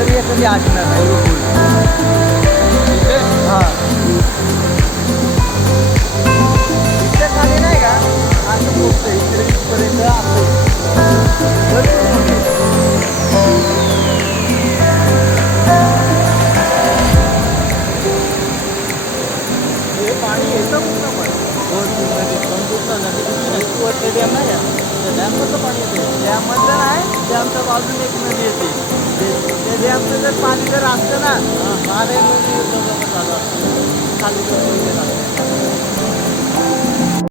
तरी कधी असणार नाही इथे हां इथे खाली नाही का असं मोठं इकडे इथपर्यंत असं भरपूर मोठे हे पाणी येतं कुठलं पण नदी डॅम नाही का त्या डॅममधलं पाणी येते डॅममधलं नाही डॅमच्या बाजूने एक नदी येते त्या डॅमचं जर पाणी जर असतं ना खाली